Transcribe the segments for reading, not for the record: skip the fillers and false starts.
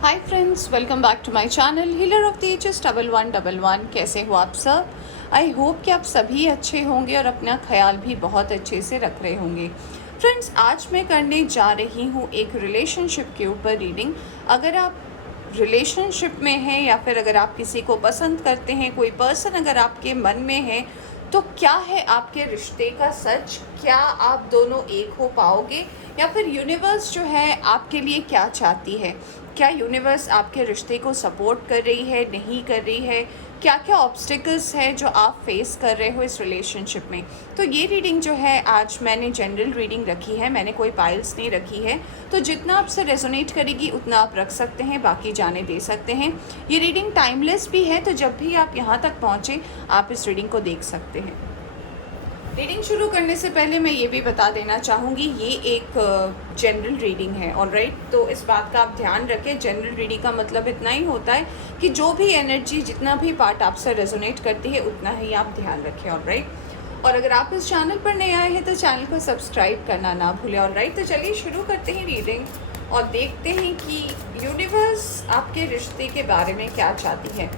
Hi friends, welcome back to my channel healer of the ages 1111। कैसे हो आप सब? आई होप कि आप सभी अच्छे होंगे और अपना ख्याल भी बहुत अच्छे से रख रहे होंगे। फ्रेंड्स, आज मैं करने जा रही हूँ एक रिलेशनशिप के ऊपर रीडिंग। अगर आप रिलेशनशिप में हैं या फिर अगर आप किसी को पसंद करते हैं, कोई पर्सन अगर आपके मन में है, तो क्या है आपके रिश्ते का सच? क्या आप दोनों एक हो पाओगे या फिर यूनिवर्स जो है आपके लिए क्या चाहती है? क्या यूनिवर्स आपके रिश्ते को सपोर्ट कर रही है, नहीं कर रही है? क्या क्या ऑब्स्टिकल्स है जो आप फेस कर रहे हो इस रिलेशनशिप में? तो ये रीडिंग जो है आज मैंने जनरल रीडिंग रखी है, मैंने कोई पाइल्स नहीं रखी है। तो जितना आपसे रेजोनेट करेगी उतना आप रख सकते हैं, बाकी जाने दे सकते हैं। ये रीडिंग टाइमलेस भी है, तो जब भी आप यहाँ तक पहुँचे आप इस रीडिंग को देख सकते हैं। रीडिंग शुरू करने से पहले मैं ये भी बता देना चाहूँगी, ये एक जनरल रीडिंग है, ऑलराइट। तो इस बात का आप ध्यान रखें, जनरल रीडिंग का मतलब इतना ही होता है कि जो भी एनर्जी, जितना भी पार्ट आपसे रेजोनेट करती है उतना ही आप ध्यान रखें, ऑलराइट। और अगर आप इस चैनल पर नए आए हैं तो चैनल को सब्सक्राइब करना ना भूलें, ऑलराइट। तो चलिए शुरू करते हैं रीडिंग और देखते हैं कि यूनिवर्स आपके रिश्ते के बारे में क्या चाहती है।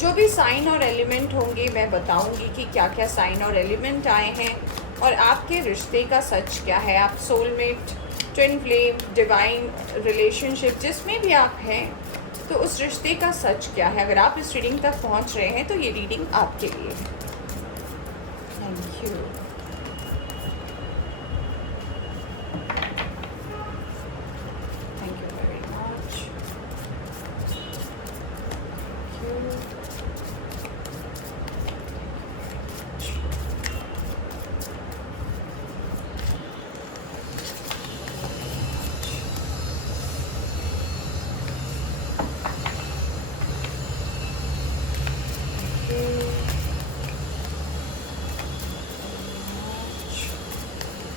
जो भी साइन और एलिमेंट होंगे मैं बताऊंगी कि क्या क्या साइन और एलिमेंट आए हैं और आपके रिश्ते का सच क्या है। आप soulmate, twin flame, divine relationship जिसमें भी आप हैं, तो उस रिश्ते का सच क्या है? अगर आप इस रीडिंग तक पहुंच रहे हैं तो ये रीडिंग आपके लिए है। Thank you. Thank you very much.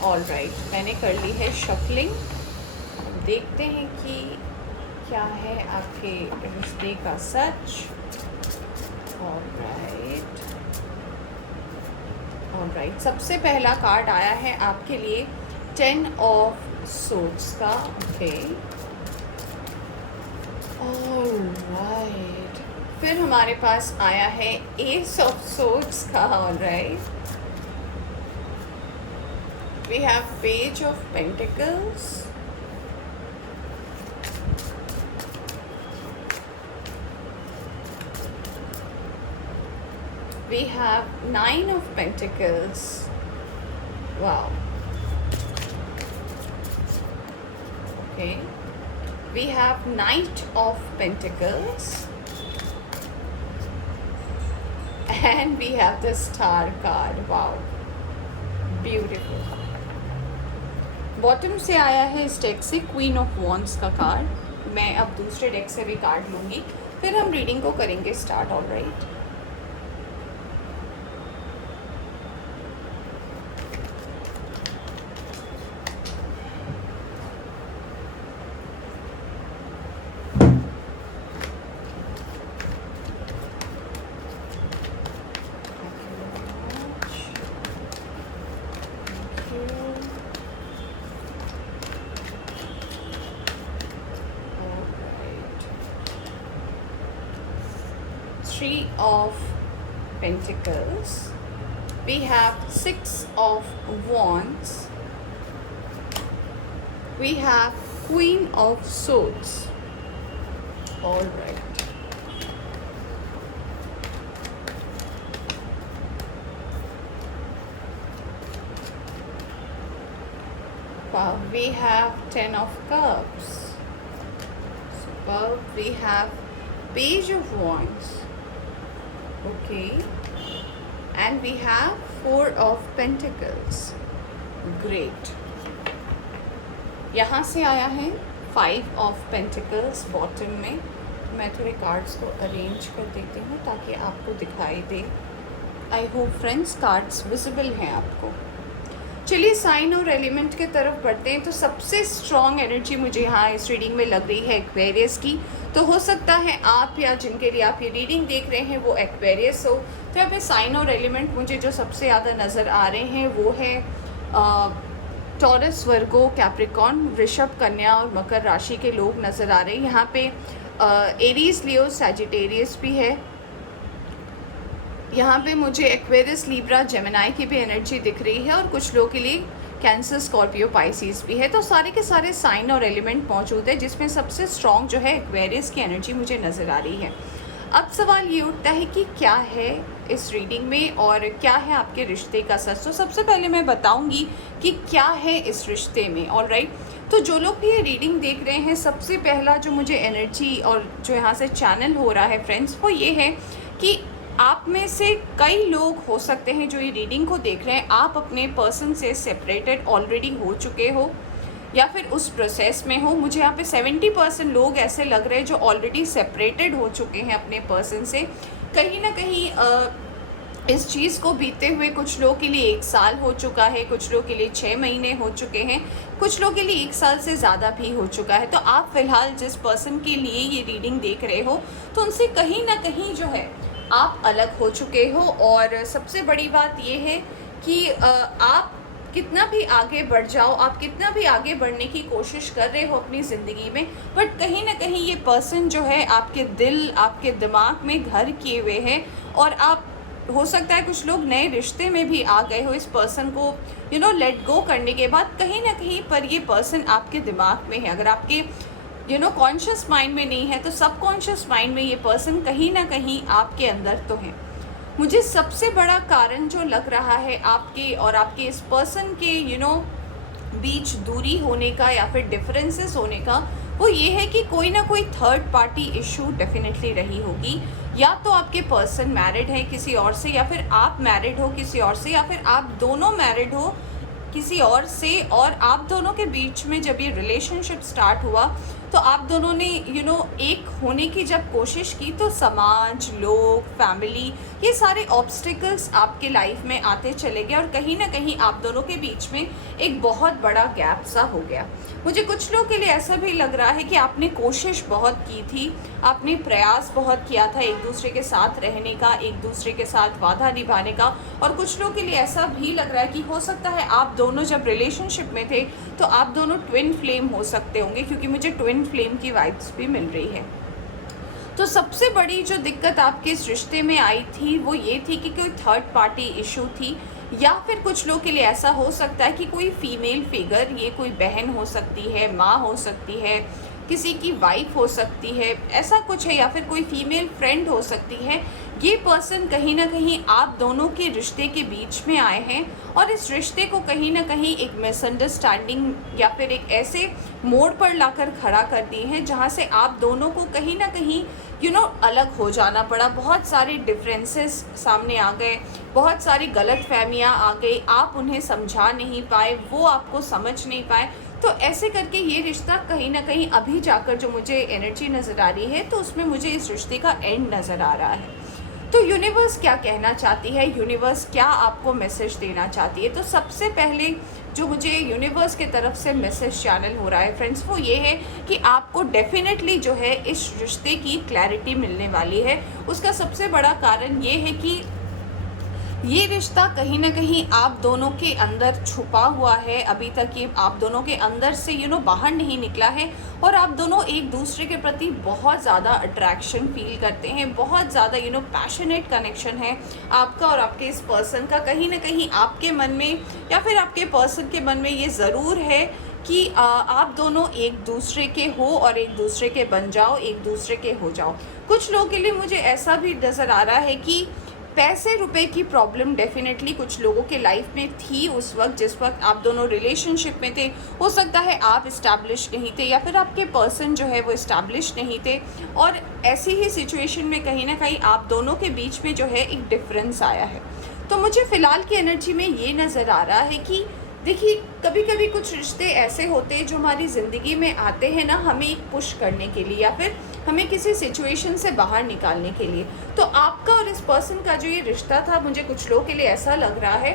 All right, मैंने कर ली है शफलिंग। देखते हैं कि क्या है आपके रिश्ते का सच। ऑल राइट, सबसे पहला कार्ड आया है आपके लिए 10 ऑफ सोर्ड्स का। Okay, all right. फिर हमारे पास आया है एस ऑफ सोर्ड्स का। All right, we have page of pentacles, we have 9 of pentacles. Wow. Okay, we have knight of pentacles and we have the star card. Wow, beautiful. Bottom से आया है इस deck से queen of wands का card. मैं अब दूसरे deck से भी कार्ड लूँगी, फिर हम रीडिंग को करेंगे start. All right, Three of Pentacles, we have 6 of Wands, we have Queen of Swords. All right, wow, we have 10 of Cups. Superb. We have Page of Wands. Okay, and we have 4 of Pentacles. Great. यहाँ से आया है 5 of Pentacles bottom में। मैं थोड़े cards को arrange कर देती हूँ ताकि आपको दिखाई दे। I hope friends cards visible हैं आपको। चलिए साइन और एलिमेंट के तरफ बढ़ते हैं। तो सबसे स्ट्रॉन्ग एनर्जी मुझे यहाँ इस रीडिंग में लग रही है एक्वेरियस की। तो हो सकता है आप या जिनके लिए आप ये रीडिंग देख रहे हैं वो एक्वेरियस हो। तो यहाँ पे साइन और एलिमेंट मुझे जो सबसे ज़्यादा नज़र आ रहे हैं वो है टॉरस, वर्गो, कैप्रिकॉर्न, वृषभ, कन्या और मकर राशि के लोग नज़र आ रहे हैं। यहाँ पे एरीज, लियो, सैजिटेरियस भी है। यहाँ पे मुझे एक्वेरियस, लीब्रा, जेमिनाई की भी एनर्जी दिख रही है और कुछ लोगों के लिए कैंसर, स्कॉर्पियो, पाइसिस भी है। तो सारे के सारे साइन और एलिमेंट मौजूद है, जिसमें सबसे स्ट्रॉन्ग जो है एक्वेरियस की एनर्जी मुझे नज़र आ रही है। अब सवाल ये उठता है कि क्या है इस रीडिंग में और क्या है आपके रिश्ते का सच। तो सबसे पहले मैं बताऊंगी कि क्या है इस रिश्ते में। ऑलराइट, तो जो लोग भी ये रीडिंग देख रहे हैं, सबसे पहला जो मुझे एनर्जी और जो यहाँ से चैनल हो रहा है फ्रेंड्स, वो ये है कि आप में से कई लोग हो सकते हैं जो ये रीडिंग को देख रहे हैं, आप अपने पर्सन से सेपरेटेड ऑलरेडी हो चुके हो या फिर उस प्रोसेस में हो। मुझे यहाँ पे 70% लोग ऐसे लग रहे हैं जो ऑलरेडी सेपरेटेड हो चुके हैं अपने पर्सन से। कहीं ना कहीं इस चीज़ को बीते हुए कुछ लोगों के लिए 1 साल हो चुका है, कुछ लोगों के लिए 6 महीने हो चुके हैं, कुछ लोगों के लिए 1 साल से ज़्यादा भी हो चुका है। तो आप फ़िलहाल जिस पर्सन के लिए ये रीडिंग देख रहे हो, तो उनसे कहीं ना कहीं जो है आप अलग हो चुके हो। और सबसे बड़ी बात ये है कि आप कितना भी आगे बढ़ जाओ, आप कितना भी आगे बढ़ने की कोशिश कर रहे हो अपनी ज़िंदगी में, बट कहीं ना कहीं ये पर्सन जो है आपके दिल, आपके दिमाग में घर किए हुए है। और आप, हो सकता है कुछ लोग नए रिश्ते में भी आ गए हो इस पर्सन को लेट गो करने के बाद, कहीं ना कहीं पर ये पर्सन आपके दिमाग में है। अगर आपके कॉन्शियस माइंड में नहीं है तो सबकॉन्शियस माइंड में ये पर्सन कहीं ना कहीं आपके अंदर तो है। मुझे सबसे बड़ा कारण जो लग रहा है आपके और आपके इस पर्सन के बीच दूरी होने का या फिर डिफरेंसेस होने का, वो ये है कि कोई ना कोई थर्ड पार्टी इशू डेफिनेटली रही होगी। या तो आपके पर्सन मैरिड है किसी और से, या फिर आप मैरिड हो किसी और से, या फिर आप दोनों मैरिड हो किसी और से। और आप दोनों के बीच में जब ये रिलेशनशिप स्टार्ट हुआ तो आप दोनों ने एक होने की जब कोशिश की, तो समाज, लोग, फैमिली, ये सारे ऑब्स्टिकल्स आपके लाइफ में आते चले गए और कहीं ना कहीं आप दोनों के बीच में एक बहुत बड़ा गैप सा हो गया। मुझे कुछ लोगों के लिए ऐसा भी लग रहा है कि आपने कोशिश बहुत की थी, आपने प्रयास बहुत किया था एक दूसरे के साथ रहने का, एक दूसरे के साथ वादा निभाने का। और कुछ लोगों के लिए ऐसा भी लग रहा है कि हो सकता है आप दोनों जब रिलेशनशिप में थे तो आप दोनों ट्विन फ्लेम हो सकते होंगे, क्योंकि मुझे ट्विन फ्लेम की वाइब्स भी मिल रही है। तो सबसे बड़ी जो दिक्कत आपके इस रिश्ते में आई थी वो ये थी कि कोई थर्ड पार्टी इशू थी, या फिर कुछ लोग के लिए ऐसा हो सकता है कि कोई फीमेल फिगर, ये कोई बहन हो सकती है, माँ हो सकती है, किसी की वाइफ हो सकती है, ऐसा कुछ है, या फिर कोई फीमेल फ्रेंड हो सकती है। ये पर्सन कहीं ना कहीं आप दोनों के रिश्ते के बीच में आए हैं और इस रिश्ते को कहीं ना कहीं एक मिसअंडरस्टैंडिंग या फिर एक ऐसे मोड़ पर लाकर खड़ा कर दिए हैं जहाँ से आप दोनों को कहीं ना कहीं अलग हो जाना पड़ा। बहुत सारे डिफरेंसेस सामने आ गए, बहुत सारी गलतफहमियां आ गई, आप उन्हें समझा नहीं पाए, वो आपको समझ नहीं पाए। तो ऐसे करके ये रिश्ता कहीं ना कहीं अभी जाकर जो मुझे एनर्जी नज़र आ रही है, तो उसमें मुझे इस रिश्ते का एंड नज़र आ रहा है। तो यूनिवर्स क्या कहना चाहती है, यूनिवर्स क्या आपको मैसेज देना चाहती है। तो सबसे पहले जो मुझे यूनिवर्स की तरफ से मैसेज चैनल हो रहा है फ्रेंड्स, वो ये है कि आपको डेफिनेटली जो है इस रिश्ते की क्लैरिटी मिलने वाली है। उसका सबसे बड़ा कारण ये है कि ये रिश्ता कहीं ना कहीं आप दोनों के अंदर छुपा हुआ है, अभी तक ये आप दोनों के अंदर से बाहर नहीं निकला है। और आप दोनों एक दूसरे के प्रति बहुत ज़्यादा अट्रैक्शन फील करते हैं, बहुत ज़्यादा पैशनेट कनेक्शन है आपका और आपके इस पर्सन का। कहीं ना कहीं आपके मन में या फिर आपके पर्सन के मन में ये ज़रूर है कि आप दोनों एक दूसरे के हो और एक दूसरे के बन जाओ, एक दूसरे के हो जाओ। कुछ लोगों के लिए मुझे ऐसा भी नज़र आ रहा है कि पैसे रुपए की प्रॉब्लम डेफिनेटली कुछ लोगों के लाइफ में थी उस वक्त जिस वक्त आप दोनों रिलेशनशिप में थे। हो सकता है आप इस्टेब्लिश नहीं थे या फिर आपके पर्सन जो है वो इस्टेब्लिश नहीं थे, और ऐसी ही सिचुएशन में कहीं ना कहीं आप दोनों के बीच में जो है एक डिफरेंस आया है। तो मुझे फ़िलहाल की एनर्जी में ये नज़र आ रहा है कि देखिए, कभी कभी कुछ रिश्ते ऐसे होते हैं जो हमारी ज़िंदगी में आते हैं ना, हमें एक पुश करने के लिए या फिर हमें किसी सिचुएशन से बाहर निकालने के लिए। तो आपका और इस पर्सन का जो ये रिश्ता था, मुझे कुछ लोगों के लिए ऐसा लग रहा है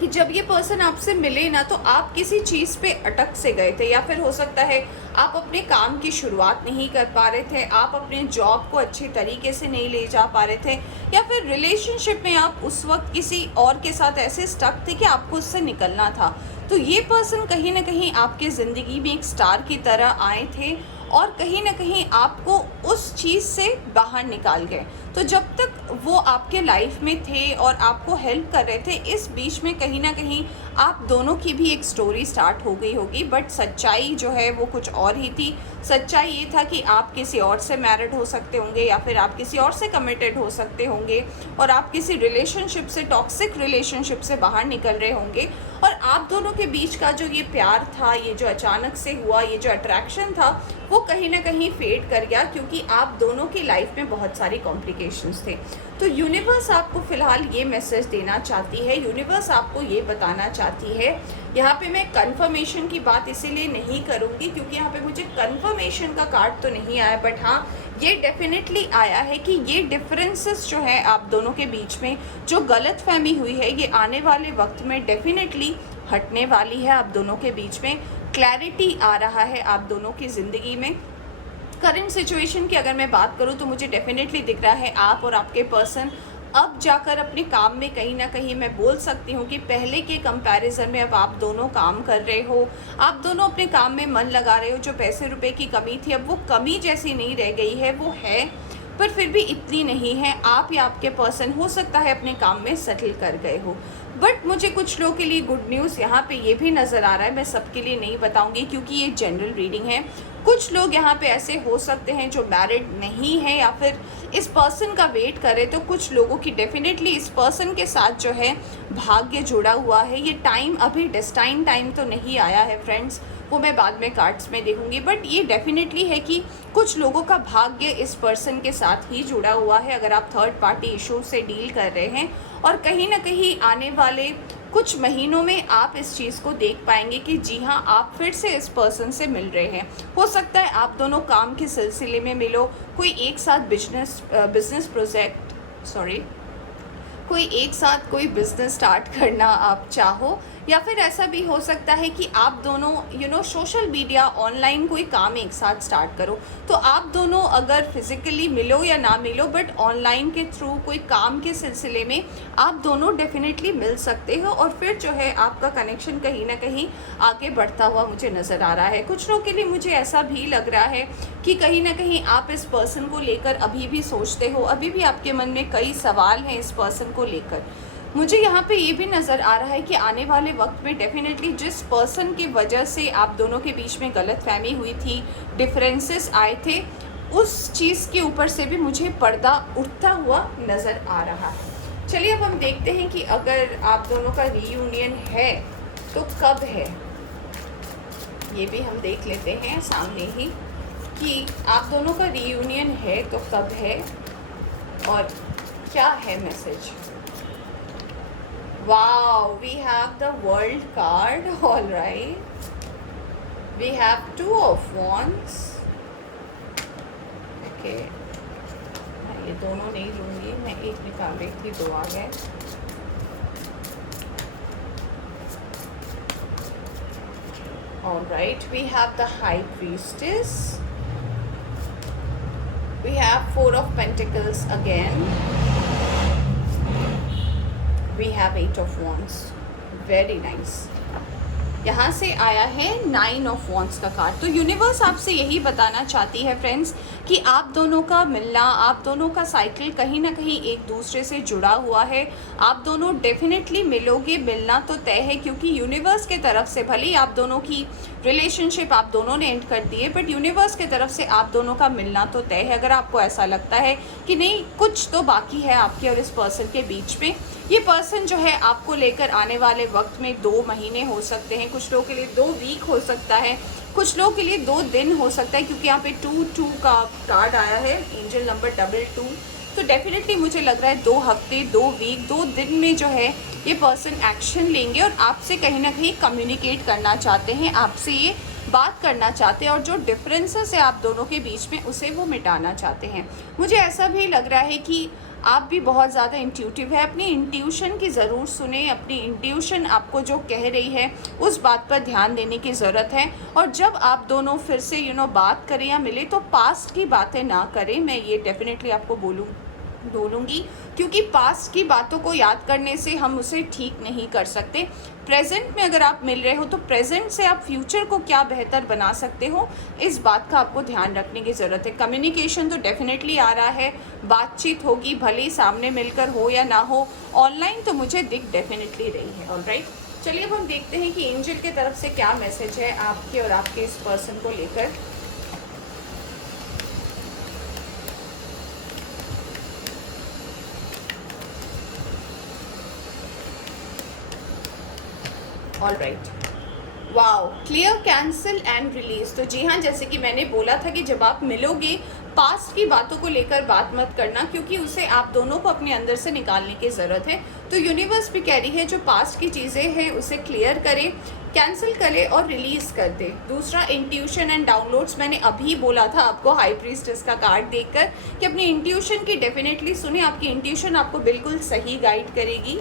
कि जब ये पर्सन आपसे मिले ना तो आप किसी चीज़ पे अटक से गए थे, या फिर हो सकता है आप अपने काम की शुरुआत नहीं कर पा रहे थे, आप अपने जॉब को अच्छे तरीके से नहीं ले जा पा रहे थे, या फिर रिलेशनशिप में आप उस वक्त किसी और के साथ ऐसे स्टक थे कि आपको उससे निकलना था। तो ये पर्सन कहीं ना कहीं आपके ज़िंदगी में एक स्टार की तरह आए थे और कहीं ना कहीं आपको उस चीज़ से बाहर निकाल गए। तो जब तक वो आपके लाइफ में थे और आपको हेल्प कर रहे थे, इस बीच में कहीं ना कहीं आप दोनों की भी एक स्टोरी स्टार्ट हो गई होगी, बट सच्चाई जो है वो कुछ और ही थी। सच्चाई ये था कि आप किसी और से मैरिड हो सकते होंगे, या फिर आप किसी और से कमिटेड हो सकते होंगे, और आप किसी रिलेशनशिप से, टॉक्सिक रिलेशनशिप से बाहर निकल रहे होंगे, और आप दोनों के बीच का जो ये प्यार था, ये जो अचानक से हुआ, ये जो अट्रैक्शन था, वो कहीं ना कहीं फेड कर गया, क्योंकि आप दोनों की लाइफ में बहुत सारी कॉम्प्लिकेशंस थे। तो यूनिवर्स आपको फ़िलहाल ये मैसेज देना चाहती है, यूनिवर्स आपको ये बताना चाहती है। यहाँ पे मैं कंफर्मेशन की बात इसीलिए नहीं करूँगी क्योंकि यहाँ पे मुझे कंफर्मेशन का कार्ड तो नहीं आया, बट हाँ ये डेफिनेटली आया है कि ये डिफरेंसेस जो है आप दोनों के बीच में, जो गलतफहमी हुई है, ये आने वाले वक्त में डेफिनेटली हटने वाली है। आप दोनों के बीच में क्लैरिटी आ रहा है आप दोनों की ज़िंदगी में। करंट सिचुएशन की अगर मैं बात करूँ तो मुझे डेफिनेटली दिख रहा है आप और आपके पर्सन अब जाकर अपने काम में कहीं ना कहीं मैं बोल सकती हूँ कि पहले के कंपैरिजन में अब आप दोनों काम कर रहे हो, आप दोनों अपने काम में मन लगा रहे हो। जो पैसे रुपए की कमी थी अब वो कमी जैसी नहीं रह गई है, वो है पर फिर भी इतनी नहीं है। आप या आपके पर्सन हो सकता है अपने काम में सेटल कर गए हो, बट मुझे कुछ लोगों के लिए गुड न्यूज़ यहाँ पे ये भी नज़र आ रहा है। मैं सबके लिए नहीं बताऊँगी क्योंकि ये जनरल रीडिंग है। कुछ लोग यहाँ पे ऐसे हो सकते हैं जो मैरिड नहीं है या फिर इस पर्सन का वेट करे, तो कुछ लोगों की डेफिनेटली इस पर्सन के साथ जो है भाग्य जुड़ा हुआ है। ये टाइम अभी डेस्टाइन टाइम तो नहीं आया है फ्रेंड्स, वो मैं बाद में कार्ड्स में देखूंगी, बट ये डेफिनेटली है कि कुछ लोगों का भाग्य इस पर्सन के साथ ही जुड़ा हुआ है। अगर आप थर्ड पार्टी इशू से डील कर रहे हैं, और कहीं ना कहीं आने वाले कुछ महीनों में आप इस चीज़ को देख पाएंगे कि जी हाँ आप फिर से इस पर्सन से मिल रहे हैं। हो सकता है आप दोनों काम के सिलसिले में मिलो, कोई एक साथ बिजनेस प्रोजेक्ट कोई एक साथ कोई बिज़नेस स्टार्ट करना आप चाहो, या फिर ऐसा भी हो सकता है कि आप दोनों सोशल मीडिया ऑनलाइन कोई काम एक साथ स्टार्ट करो। तो आप दोनों अगर फिज़िकली मिलो या ना मिलो, बट ऑनलाइन के थ्रू कोई काम के सिलसिले में आप दोनों डेफिनेटली मिल सकते हो, और फिर जो है आपका कनेक्शन कहीं ना कहीं आगे बढ़ता हुआ मुझे नज़र आ रहा है। कुछ लोगों के लिए मुझे ऐसा भी लग रहा है कि कहीं ना कहीं आप इस पर्सन को लेकर अभी भी सोचते हो, अभी भी आपके मन में कई सवाल हैं इस पर्सन को लेकर। मुझे यहाँ पे ये भी नज़र आ रहा है कि आने वाले वक्त में डेफिनेटली जिस पर्सन की वजह से आप दोनों के बीच में गलतफहमी हुई थी, डिफरेंसेस आए थे, उस चीज़ के ऊपर से भी मुझे पर्दा उठता हुआ नज़र आ रहा है। चलिए अब हम देखते हैं कि अगर आप दोनों का रीयूनियन है तो कब है, ये भी हम देख लेते हैं सामने ही कि आप दोनों का रीयूनियन है तो कब है और क्या है message. Wow, we have the world card, all right. We have 2 of wands. Okay. मैं ये दोनों नहीं लूँगी, मैं एक निकाल रही थी, 2 आ गए। All right, we have the High Priestess. We have 4 of Pentacles again. We have 8 of Wands. Very nice. यहाँ से आया है 9 ऑफ वॉन्ड्स का कार्ड। तो यूनिवर्स आपसे यही बताना चाहती है फ्रेंड्स कि आप दोनों का मिलना, आप दोनों का साइकिल कहीं ना कहीं एक दूसरे से जुड़ा हुआ है। आप दोनों डेफिनेटली मिलोगे, मिलना तो तय है, क्योंकि यूनिवर्स के तरफ से भले ही आप दोनों की रिलेशनशिप आप दोनों ने एंड कर दी है, बट यूनिवर्स के तरफ से आप दोनों का मिलना तो तय है। अगर आपको ऐसा लगता है कि नहीं कुछ तो बाकी है आपके और इस पर्सन के बीच में, ये पर्सन जो है आपको लेकर आने वाले वक्त में 2 महीने हो सकते हैं, कुछ लोगों के लिए 2 वीक हो सकता है, कुछ लोगों के लिए 2 दिन हो सकता है, क्योंकि यहाँ पे 2 का कार्ड आया है, एंजल नंबर 22। तो डेफिनेटली मुझे लग रहा है 2 हफ्ते, 2 वीक, 2 दिन में जो है ये पर्सन एक्शन लेंगे और आपसे कहीं ना कहीं कम्युनिकेट करना चाहते हैं, आपसे ये बात करना चाहते हैं और जो डिफरेंसेस है आप दोनों के बीच में उसे वो मिटाना चाहते हैं। मुझे ऐसा भी लग रहा है कि आप भी बहुत ज़्यादा इंट्यूटिव है। अपनी इंट्यूशन की ज़रूर सुने, अपनी इंट्यूशन आपको जो कह रही है उस बात पर ध्यान देने की ज़रूरत है। और जब आप दोनों फिर से बात करें या मिले तो पास्ट की बातें ना करें, मैं ये डेफिनेटली आपको बोलूँगी, क्योंकि पास्ट की बातों को याद करने से हम उसे ठीक नहीं कर सकते। प्रेजेंट में अगर आप मिल रहे हो तो प्रेजेंट से आप फ्यूचर को क्या बेहतर बना सकते हो, इस बात का आपको ध्यान रखने की ज़रूरत है। कम्युनिकेशन तो डेफिनेटली आ रहा है, बातचीत होगी, भले ही सामने मिलकर हो या ना हो, ऑनलाइन तो मुझे दिख डेफिनेटली रही है। ऑलराइट, चलिए अब हम देखते हैं कि एंजल की तरफ से क्या मैसेज है आपके और आपके इस पर्सन को लेकर। All right, wow, clear, cancel and release. तो जी हाँ, जैसे कि मैंने बोला था कि जब आप मिलोगे पास्ट की बातों को लेकर बात मत करना, क्योंकि उसे आप दोनों को अपने अंदर से निकालने की ज़रूरत है। तो यूनिवर्स भी कह रही है जो पास्ट की चीज़ें हैं उसे क्लियर करें, कैंसिल करे और रिलीज़ कर दे। दूसरा, इंट्यूशन एंड डाउनलोड्स, मैंने अभी बोला था आपको हाई प्रीस्टेस का कार्ड देखकर कि अपनी इंट्यूशन की डेफिनेटली सुने, आपकी इंट्यूशन आपको बिल्कुल सही गाइड करेगी।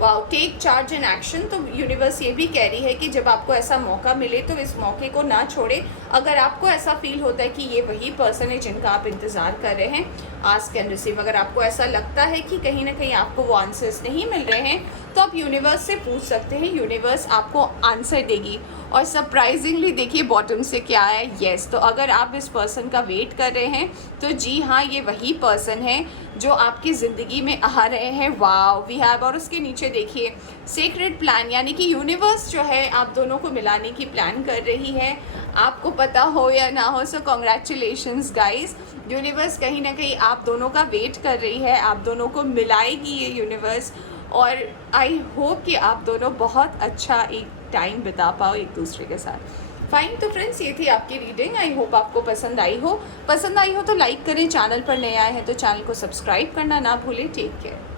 Wow, take charge and action. तो यूनिवर्स ये भी कह रही है कि जब आपको ऐसा मौका मिले तो इस मौके को ना छोड़े। अगर आपको ऐसा फील होता है कि ये वही पर्सन है जिनका आप इंतज़ार कर रहे हैं, आस्क एंड रिसीव। अगर आपको ऐसा लगता है कि कहीं ना कहीं आपको वो आंसर्स नहीं मिल रहे हैं तो आप यूनिवर्स से पूछ सकते हैं, यूनिवर्स आपको आंसर देगी। और सरप्राइजिंगली देखिए बॉटम से क्या है, येस। तो अगर आप इस पर्सन का वेट कर रहे हैं तो जी हाँ, ये वही पर्सन है जो आपकी ज़िंदगी में आ रहे हैं। वाव, वी हैव, और उसके नीचे देखिए सीक्रेट प्लान, यानी कि यूनिवर्स जो है आप दोनों को मिलाने की प्लान कर रही है, आपको पता हो या ना हो। सो कॉन्ग्रेचुलेशंस गाइस, यूनिवर्स कहीं ना कहीं आप दोनों का वेट कर रही है, आप दोनों को मिलाएगी ये यूनिवर्स। और आई होप कि आप दोनों बहुत अच्छा एक टाइम बिता पाओ एक दूसरे के साथ। फाइन, तो फ्रेंड्स ये थी आपकी रीडिंग। आई होप आपको पसंद आई हो तो लाइक करें, चैनल पर नए आए हैं तो चैनल को सब्सक्राइब करना ना भूलें। Take care.